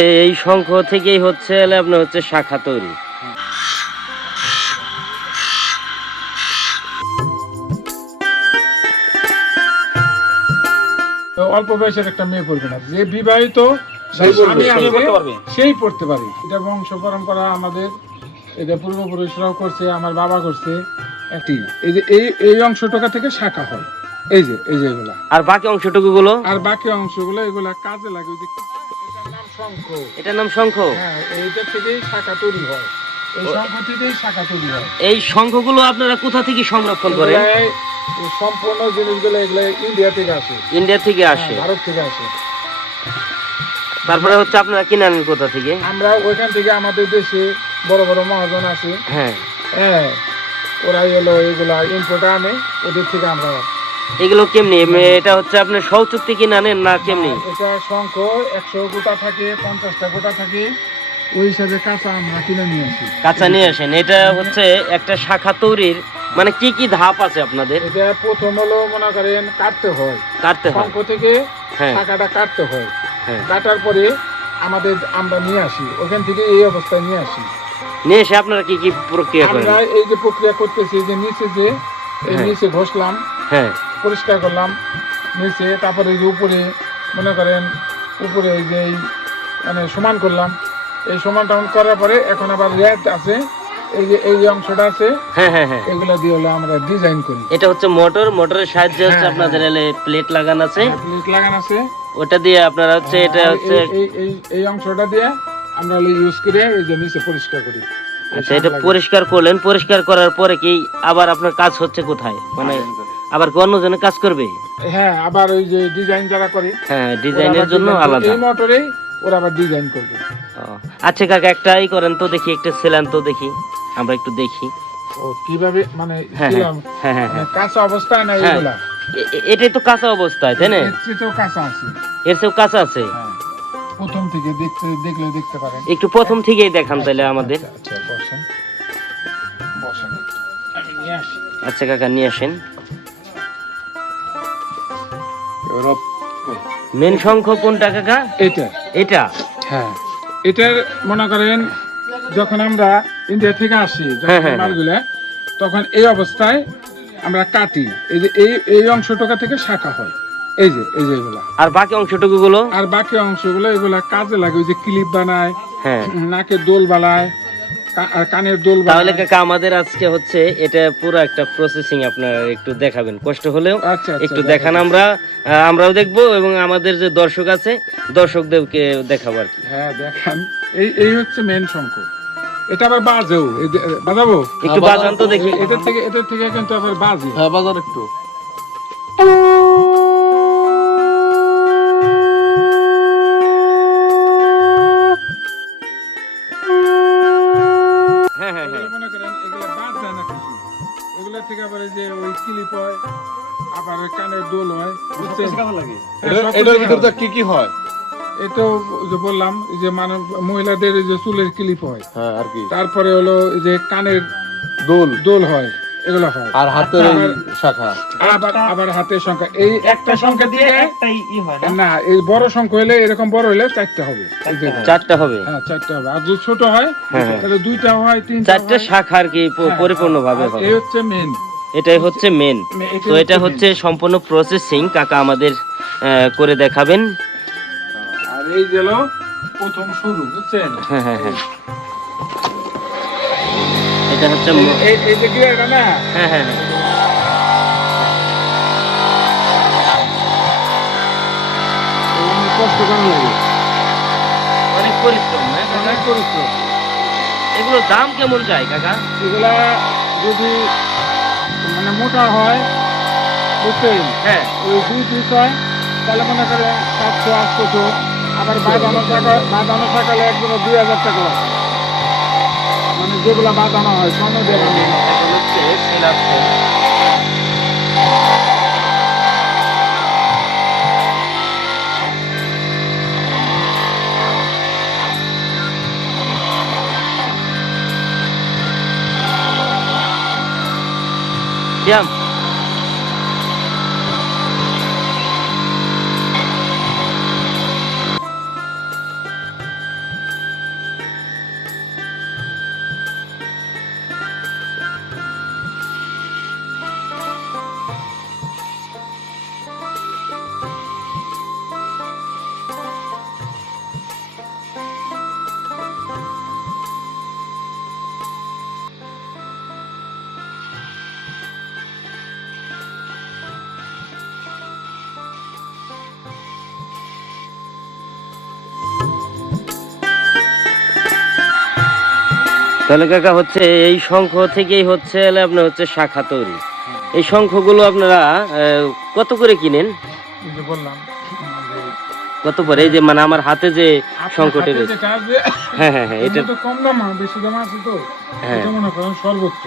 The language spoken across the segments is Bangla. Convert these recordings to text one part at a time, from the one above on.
এই শঙ্খ থেকেই হচ্ছে আপনার হচ্ছে শাখা তৈরি। অল্প বয়সের একটা মেয়ে পড়বে না, যে বিবাহিত সেই পড়তে পারে। এটা বংশ পরম্পরা আমাদের, এটা পূর্বপুরুষরাও করছে, আমার বাবা করছে। একটি এই যে এই অংশটুকা থেকে শাখা হয়, এই যে এগুলা। আর বাকি অংশটুকু গুলো, আর বাকি অংশগুলো এগুলা কাজে লাগে। ওই যে এটার নাম শঙ্খ। এটার নাম শঙ্খ। হ্যাঁ, এইটা থেকেই শাখা তৈরি হয়। এই শঙ্খ থেকেই শাখা তৈরি হয়। এই শঙ্খগুলো আপনারা কোথা থেকে সংরক্ষণ করেন? সম্পূর্ণ জিনিসগুলো এগুলো ইন্ডিয়া থেকে আসে। ইন্ডিয়া থেকে আসে, ভারত থেকে আসে। তারপরে হচ্ছে আপনারা কিনে আনেন কোথা থেকে? আমরা ওইখান থেকে, আমাদের দেশে বড় বড় মহাজন আছে, হ্যাঁ হ্যাঁ, ওরাই হলো এগুলা ইম্পোর্ট আনে, ওদের থেকে আমরা। এগুলো কেমনি? এটা হচ্ছে আপনি সৌচুক্তি কিনে আনেন না কেমনি? এটা শঙ্খ 100 গোটা থাকে, 50টা গোটা থাকে, ওই হিসাবে কাঁচা আমরা কিনে নিয়ে আসি। কাঁচা নিয়ে আসেন। এটা হচ্ছে একটা শাখা তৈরির মানে কি কি ধাপ আছে আপনাদের? এটা প্রথম হলো মনে করেন কাটতে হয়, শঙ্খ থেকে শাখাটা কাটতে হয়। কাটার পরে আমরা নিয়ে আসি, ওখান থেকে এই অবস্থায় নিয়ে আসি। নিয়ে এসে আপনারা কি কি প্রক্রিয়া করেন? আমরা এই যে প্রক্রিয়া করতেছি, যে নিচে ঘষলাম, হ্যাঁ, পরিষ্কার করলাম নিচে, তারপরে এই যে উপরে মনে করেন উপরে এই যে মানে সমান করলাম। এই সমান করার পরে এখন আবার রেড আছে, এই অংশটা আছে, হ্যাঁ হ্যাঁ হ্যাঁ, এগুলা দিয়ে হলো আমরা ডিজাইন করি। এটা হচ্ছে মোটরের সাহায্যে হচ্ছে আপনাদের প্লেট লাগানো আছে। প্লেট লাগানো আছে, ওটা দিয়ে আপনারা হচ্ছে এটা হচ্ছে এই অংশটা দিয়ে আমরা হলো ইউজ করে এই যে নিচে পরিষ্কার করি। আচ্ছা, এটা পরিষ্কার করলেন, পরিষ্কার করার পরে কি আবার আপনার কাজ হচ্ছে কোথায়? মানে আবার কি অন্যজনে কাজ করবে? হ্যাঁ, আবার ওই যে ডিজাইন যারা করে, হ্যাঁ, ডিজাইনের জন্য আলাদা। এই মোটরেই ওরা আবার ডিজাইন করবে। আচ্ছা কাকা, একটাই করেন তো দেখি, একটা সেলান তো দেখি, আমরা একটু দেখি। ও কিভাবে মানে কাঁচা অবস্থায় না এগুলা? এটাই তো কাঁচা অবস্থায়, তাই না? এর চেয়েও কাঁচা আছে, এর চেয়েও কাঁচা আছে। প্রথম থেকে দেখতে পারেন। একটু প্রথম থেকেই দেখান তাহলে আমাদের। আচ্ছা বসেন, আমি নিয়ে আসি। আচ্ছা কাকা, নিয়ে আসেন। মেন শঙ্খ কোনটা কাকা? এটা। হ্যাঁ, এটার মনে করেন যখন আমরা ইন্ডিয়া থেকে আসি, মালগুলা, তখন এই অবস্থায় আমরা কাটি। এই যে এই অংশটুকা থেকে শাখা হয়, এই যে এগুলা। আর বাকি অংশটুকু এগুলা কাজে লাগে। ওই যে ক্লিপ বানায়, নাকের দোল বানায়, আর কানের দোল বানায়। তাহলে কাকা আমাদের আজকে হচ্ছে এটা পুরো একটা প্রসেসিং আপনারা একটু দেখাবেন, কষ্ট হলেও একটু দেখান। আমরাও দেখবো এবং আমাদের যে দর্শক আছে দর্শকদেরকে দেখাবো আর কি। হ্যাঁ দেখান। এই হচ্ছে মেন শঙ্খ। এটা আবার বাজেও, বাজাবো একটু, বাজান তো দেখি। এটার থেকে কিন্তু আবার বাজে। হ্যাঁ, বাজার একটু। মনে করেন এগুলা বাদ যায় না কিছু, এগুলা থেকে আবার এই যে ওই ক্লিপ হয়, আবার কানের দোল হয়। এটার ভিতরে কি কি হয়? এটা যে বললাম, এই যে মহিলাদের যে চুলের ক্লিপ হয়, হ্যাঁ, আর কি? তারপরে হলো এই যে কানের দোল হয়, এগুলো হয়। আর হাতের শাখা, আবার হাতের সংখ্যা, এই একটা সংখ্যা দিয়ে না, এই বড় সংখ্যা হলে, এরকম বড় হলে 4টা হবে। 4টা হবে? হ্যাঁ, 4টা হবে। আর যদি ছোট হয় তাহলে 2টা হয়, 3টা। 4টা শাখা আর কি পরিপূর্ণ ভাবে হবে। এই হচ্ছে মেন, এটাই হচ্ছে মেন। তো এটা হচ্ছে সম্পূর্ণ প্রসেসিং কাকা আমাদের করে দেখাবেন। আর এই গেল প্রথম শুরু, বুঝছেন? হ্যাঁ হ্যাঁ হ্যাঁ, এটা হচ্ছে এই যে গিয়ারটা না। হ্যাঁ হ্যাঁ হ্যাঁ, কষ্ট কম লাগে, অনেক পরিশ্রম। অনেক পরিশ্রম। এগুলোর দাম কেমন যায় কাকা? এগুলা যদি মানে মোটা হয়, বুঝছেন, হ্যাঁ, ওই 2 পিস হয়, তাহলে মনে করেন 700-800। আবার বাঁধানো থাকলে একদম 2000 টাকা লাগে। মানে যেগুলা বাঁধানো হয় সময় দিয়ে বাঁধানো হয়। এখন হচ্ছে সেলাচ্ছে। Diam. তাহলে কাকা হচ্ছে এই শঙ্খ থেকেই হচ্ছে আপনার হচ্ছে শাখা তৈরি। এই শঙ্খগুলো আপনারা কত করে কিনেন? এই যে বললাম যে কত করে? এই যে মানে আমার হাতে যে আপনার শঙ্খটা হাতে রয়েছে, যেটা আছে, হ্যাঁ হ্যাঁ হ্যাঁ, এটা এটা তো কম দাম বেশি দাম আছে তো, হ্যাঁ এটা মনে করেন সর্বোচ্চ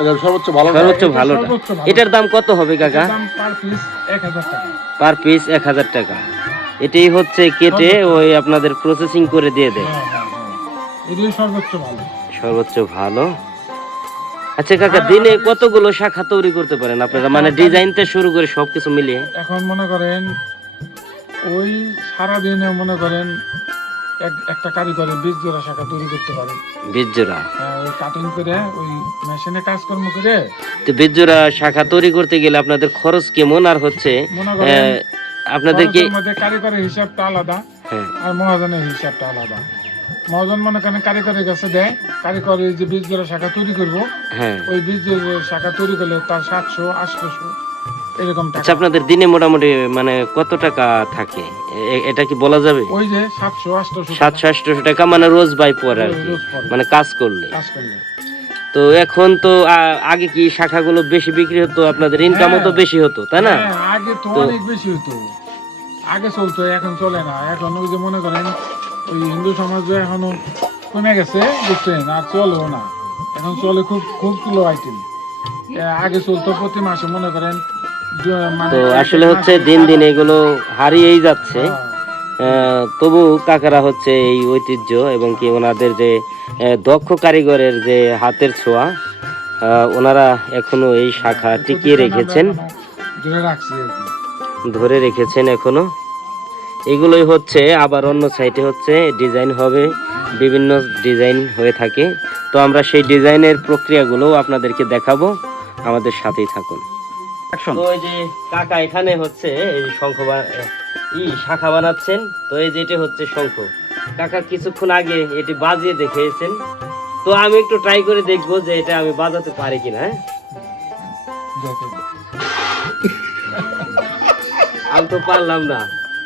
এটা সর্বোচ্চ ভালো না? সর্বোচ্চ এটা ভালোটা। সর্বোচ্চ ভালো। এটার দাম কত হবে কাকা? এটার দাম পার পিস 1000 টাকা। পার পিস 1000 টাকা। এটাই হচ্ছে কেটে ওই আপনাদের প্রসেসিং করে দিয়ে দেয়। হ্যাঁ হ্যাঁ হ্যাঁ, এটাই সর্বোচ্চ ভালো। সর্বোচ্চ ভালো। আচ্ছা কাকা, দিনে কতগুলো শাখা তৈরি করতে পারেন আপনারা, মানে ডিজাইন থেকে শুরু করে সবকিছু মিলিয়ে? এখন মনে করেন ওই সারাদিনে মনে করেন একটা কারিগরে 20 জোড়া শাখা তৈরি করতে পারে। 20 জোড়া? ওই কাটিং করে ওই মেশিনে কাজকর্ম করে। তো 20 জোড়া শাখা তৈরি করতে গেলে আপনাদের খরচ কেমন? আর হচ্ছে মনে করেন আপনাদের কি খরচের মধ্যে কারিগরের হিসাবটা আলাদা হ্যাঁ আর মহাজনের হিসাবটা আলাদা। মহাজন মনে করেন কারিগরের কাছে দেয়, কারিগর যে 20 জোড়া শাখা তৈরি করবো, হ্যাঁ। ওই 20 জোড়া শাখা তৈরি করলে তার 700 800 এরকম টাকা। আচ্ছা, আপনাদের দিনে মোটামুটি মানে কত টাকা থাকে এটা কি বলা যাবে? ওই যে 700 800 700-800 টাকা মানে রোজ বাই পর আর কি, রোজ পরে মানে কাজ করলে। কাজ করলে। তো এখন তো আগে কি শাখাগুলো বেশি বিক্রি হতো, আপনাদের ইনকামও তো বেশি হতো, তাই না? হ্যাঁ, আগে তো তো- অনেক বেশি হতো, আগে চলতো, এখন চলে না। এখন ওই যে মনে করেন ওই হিন্দু সমাজে এখনো কমে গেছে, বুঝছেন, আর চলেও না। এখন চলে খুব খুব স্লো আইটেম। আগে চলতো প্রতি মাসে মনে করেন মানে তো আসলে হচ্ছে দিন দিন এগুলো হারিয়েই যাচ্ছে। তবু কাকারা হচ্ছে এই ঐতিহ্য এবং কি ওনাদের যে দক্ষ কারিগরের যে হাতের ছোঁয়া, ওনারা এখনো এই শাখা টিকিয়ে রেখেছেন, ধরে রাখছি আর কি। ধরে রেখেছেন এখনো। এগুলোই হচ্ছে আবার অন্য সাইডে হচ্ছে ডিজাইন হবে, বিভিন্ন ডিজাইন হয়ে থাকে। তো আমরা সেই ডিজাইনের প্রক্রিয়াগুলো আপনাদেরকে দেখাবো, আমাদের সাথেই থাকুন। তো এই যে কাকা এখানে হচ্ছে এই শঙ্খ শাখা বানাচ্ছেন। তো এই যে এটা হচ্ছে শঙ্খ, কাকা কিছুক্ষণ আগে এটি বাজিয়ে দেখিয়েছেন। তো আমি একটু ট্রাই করে দেখবো যে এটা আমি বাজাতে পারি কিনা। হ্যাঁ, দেখেন। আমি তো পারলাম না।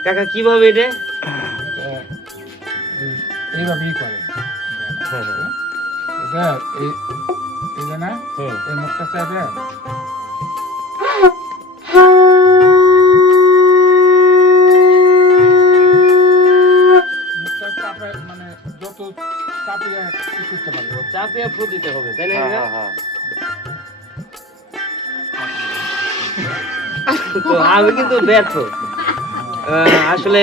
কাকা কিভাবে এটা? এইভাবেই করেন এটা, এই যে না, এই মুখটা চাইবে মুখটা চাপে, মানে যত চাপিয়ে কি করতে পারবে। চাপিয়ে ফু দিতে হবে, তাই না? তো আমি কিন্তু ব্যর্থ। আসলে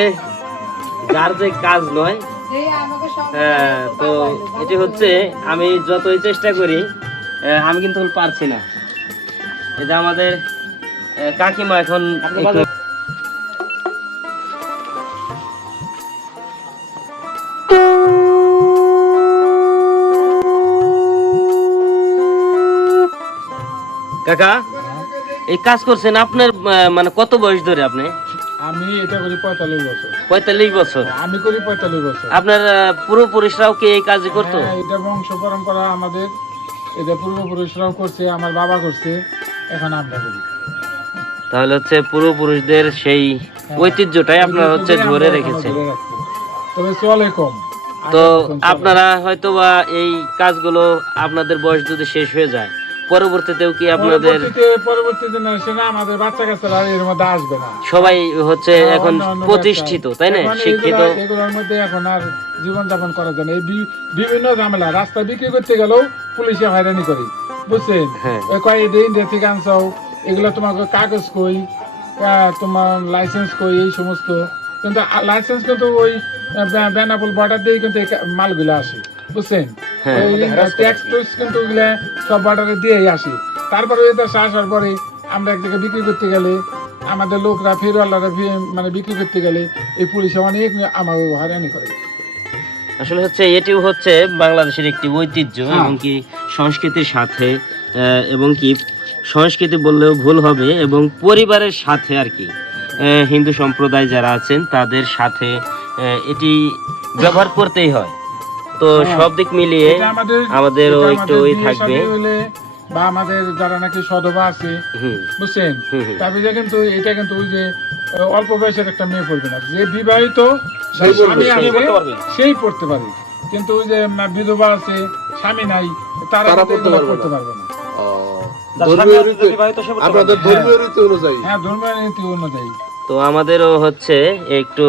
যার যে কাজ নয়, তো এটি হচ্ছে আমি যতই চেষ্টা করি আমি কিন্তু পারছি না। এটা আমাদের কাকিমা এখন একটু- কাকা এই কাজ করছেন আপনার মানে কত বয়স ধরে আপনি? আমি এটা করি 45 বছর। 45 বছর? আমি করি 45 বছর। আপনার পূর্বপুরুষরাও কি এই কাজ করতো? হ্যাঁ, এটা বংশ পরম্পরা আমাদের, এটা পূর্বপুরুষরাও করছে, আমার বাবা করছে, এখন আমরা করি। তাহলে হচ্ছে পূর্বপুরুষদের সেই ঐতিহ্যটাই আপনারা হচ্ছে ধরে রেখেছেন। ধরে রাখছি। তবে চলে কম। তো আগে এখন চলে। আপনারা হয়তো বা এই কাজগুলো আপনাদের বয়স যদি শেষ হয়ে যায়, পরবর্তীতেও কি আপনাদের পরবর্তী জেনারেশনে আমাদের বাচ্চা কাচ্চারা এর মধ্যে আসবে না। সবাই হচ্ছে এখন অন্য অন্য প্রতিষ্ঠিত, তাই না, এখন শিক্ষিত? এগুলোর মধ্যে এখন আর জীবনযাপন করা যায় না। এই বিভিন্ন ঝামেলা, রাস্তা বিক্রি করতে গেলেও পুলিশে হয়রানি করে, বুঝছেন। হ্যাঁ। কয়েকদিন থেকে আনছাও, এগুলো তোমাকে কাগজ কই, তোমার লাইসেন্স কই, এই সমস্ত। কিন্তু লাইসেন্স কিন্তু ওই বেনাপোল বর্ডার দিয়ে কিন্তু এই মালগুলো আসে, বুঝছেন। হ্যাঁ। ট্যাক্স টুক্স কিন্তু ওগুলো সব বর্ডারে দিয়েই আসে। তারপরে ওই দেশে আসার পরে আমরা এক জায়গায় বিক্রি করতে গেলে, আমাদের লোকরা ফেরওয়ালারা মানে বিক্রি করতে গেলে এই পুলিশে অনেক আমার হয়রানি করে। আসলে হচ্ছে এটিও হচ্ছে বাংলাদেশের একটি ঐতিহ্য এবং কি সংস্কৃতির সাথে, এবং কি সংস্কৃতি বললেও ভুল হবে, এবং পরিবারের সাথে আর কি হিন্দু সম্প্রদায় যারা আছেন তাদের সাথে এটি ব্যবহার করতেই হয়। তো সব দিক মিলিয়ে এটা আমাদেরও এটা একটু আমাদের থাকবে। বিয়ে শাদী হলে বা আমাদের যারা নাকি সধবা আছে, হুম বুঝছেন, হুম হুম। তারপরে কিন্তু এটা কিন্তু ওই যে অল্প বয়সের একটা মেয়ে পড়বে না, যে বিবাহিত সেই স্বামী পড়বে, আছে, সেই পড়তে পারবে। সেই পড়তে পারে। কিন্তু ওই যে বিধবা আছে, স্বামী নাই, তারা তারা কিন্তু পড়তে এগুলো পারবে করতে না। পারবে না। ধর্মীয় রীতি, আপনাদের ধর্মীয় রীতি অনুযায়ী। হ্যাঁ, ধর্মের নীতি অনুযায়ী। তো আমাদেরও হচ্ছে একটু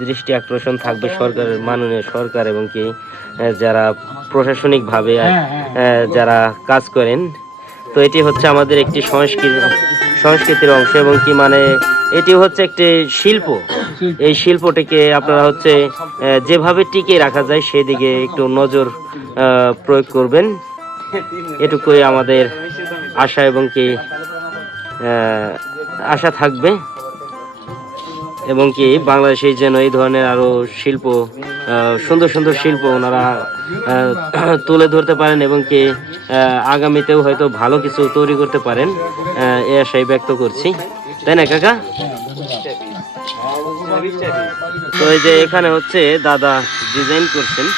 দৃষ্টি আকর্ষণ থাকবে সরকারের, মাননীয় সরকার এবং কি যারা প্রশাসনিকভাবে যারা কাজ করেন। তো এটি হচ্ছে আমাদের একটি সংস্কৃতির অংশ এবং কি মানে এটি হচ্ছে একটি শিল্প। এই শিল্পটিকে আপনারা হচ্ছে যেভাবে টিকিয়ে রাখা যায় সেদিকে একটু নজর প্রয়োগ করবেন, এটুকুই আমাদের আশা এবং কি আশা থাকবে। এবং কি বাংলাদেশে যেন এই ধরনের আরো শিল্প, সুন্দর সুন্দর শিল্প ওনারা তুলে ধরতে পারেন এবং কি আগামীতেও হয়তো ভালো কিছু তৈরি করতে পারেন, এই আশাই ব্যক্ত করছি, তাই না কাকা? তো এই যে এখানে হচ্ছে দাদা ডিজাইন করছেন।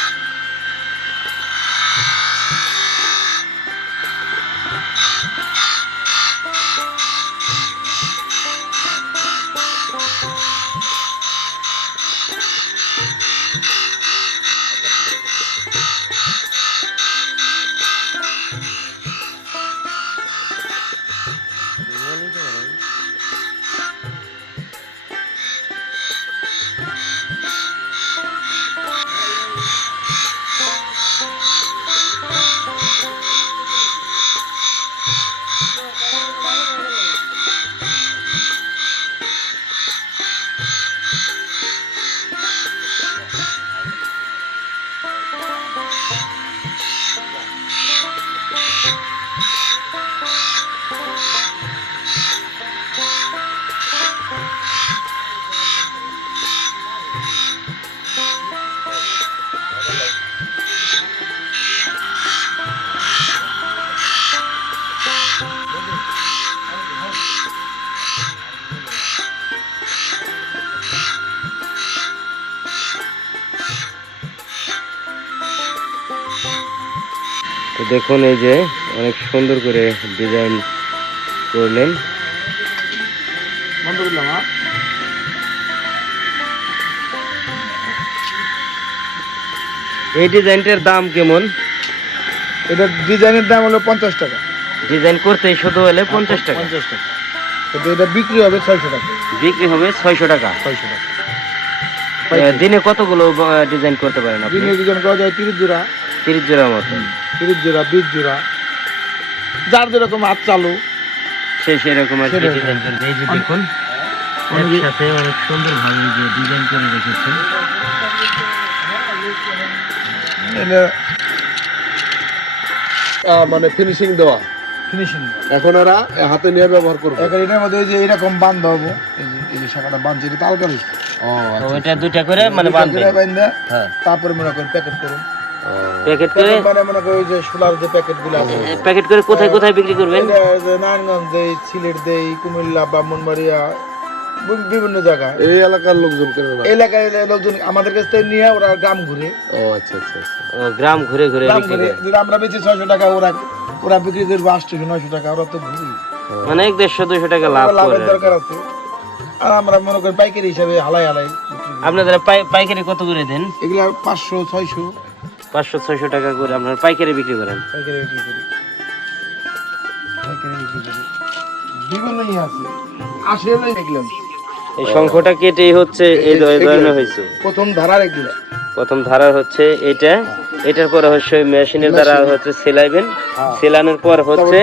তো দেখুন এই যে অনেক সুন্দর করে ডিজাইন করলেন। বন্ধ করলাম। এই ডিজাইনটার দাম কেমন? এটা ডিজাইনের দাম হলো 50 টাকা। ডিজাইন করতে শুধু হলে 50 টাকা। 50 টাকা। কিন্তু এটা বিক্রি হবে 600 টাকা। বিক্রি হবে 600 টাকা। 600 টাকা। দিনে কতগুলো ডিজাইন করতে পারেন আপনি? দিনে ডিজাইন করা যায় 30 জোড়া। 30 জোড়ার মতো। 30 জোড়া, 20 জোড়া, যার যেরকম হাত চালু সেরকম আর কি ডিজাইন করে। এই যে দেখুন একসাথে অনেক সুন্দর ভাবে যে ডিজাইন করে রেখেছেন। মানে ফিনিশিং দেওয়া, ফিনিশিং। এখন এরা হাতে নিয়ে ব্যবহার করবে। এখন এটার মধ্যে এই যে এরকম বান্ধা হবো, এই যে শাখাটা বাঁধছে, এটা তাল করে। তো এটা দুইটা করে মানে বাঁধবেন। হ্যাঁ, তারপরে মনে করেন প্যাকেট করুন। প্যাকেট করে মানে মনে করেন ওই যে সোলার যে প্যাকেটগুলো আছে, প্যাকেট করে কোথায় কোথায় বিক্রি করবেন? নারায়ণগঞ্জ দেই, সিলেট দেই, কুমিল্লা, ব্রাহ্মণবাড়িয়া, বিভিন্ন জায়গায়। এই এলাকার লোকজন কেন না? এলাকায় লোকজন আমাদের কাছ থেকে নিয়ে ওরা গ্রাম ঘুরে। ও আচ্ছা আচ্ছা আচ্ছা। ও গ্রাম ঘুরে ঘুরে বিক্রি করে। যেটা আমরা বেশি 600 টাকা, ওরা বিক্রি করবে 800-900 টাকা। ওরা তো ঘুরি, মানে 150-200 টাকা লাভ লাভের করে। দরকার আছে। আর আমরা মনে করি পাইকারি হিসাবে হালাই হালাই বিক্রি করি। আপনারা পাইকারি কত করে দেন? এগুলা 500-600 500-600 টাকা করে আপনারা পাইকারি বিক্রি করেন। পাইকারি বিক্রি করি। বিভিন্ন ইয়ে আছে। আসলে দেখলাম এই শঙ্খটা কেটে হচ্ছে এই ধরনের হয়েছে। প্রথম ধারার এগুলো। প্রথম ধারা হচ্ছে এটা, এটার পরে হচ্ছে মেশিনের দ্বারা হচ্ছে সেলাইবেন, সেলানোর পর হচ্ছে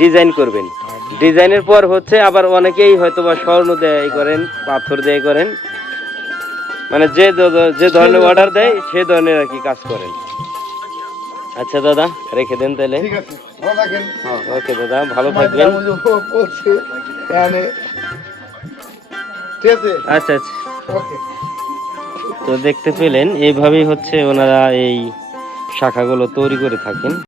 ডিজাইন করবেন। ডিজাইনের পর হচ্ছে আবার অনেকেই হয়তো বা স্বর্ণ দেয় করেন, পাথর দেয় করেন, মানে যে ধরনের অর্ডার দেয় সে ধরনের আর কি কাজ করেন। আচ্ছা দাদা রেখে দেন তাহলে। ঠিক আছে, ভালো থাকেন। ওকে দাদা, ভালো থাকবেন। ঠিক আছে, আচ্ছা আচ্ছা। ওকে। তো দেখতে পেলেন এইভাবেই হচ্ছে ওনারা এই শাখাগুলো তৈরি করে থাকেন।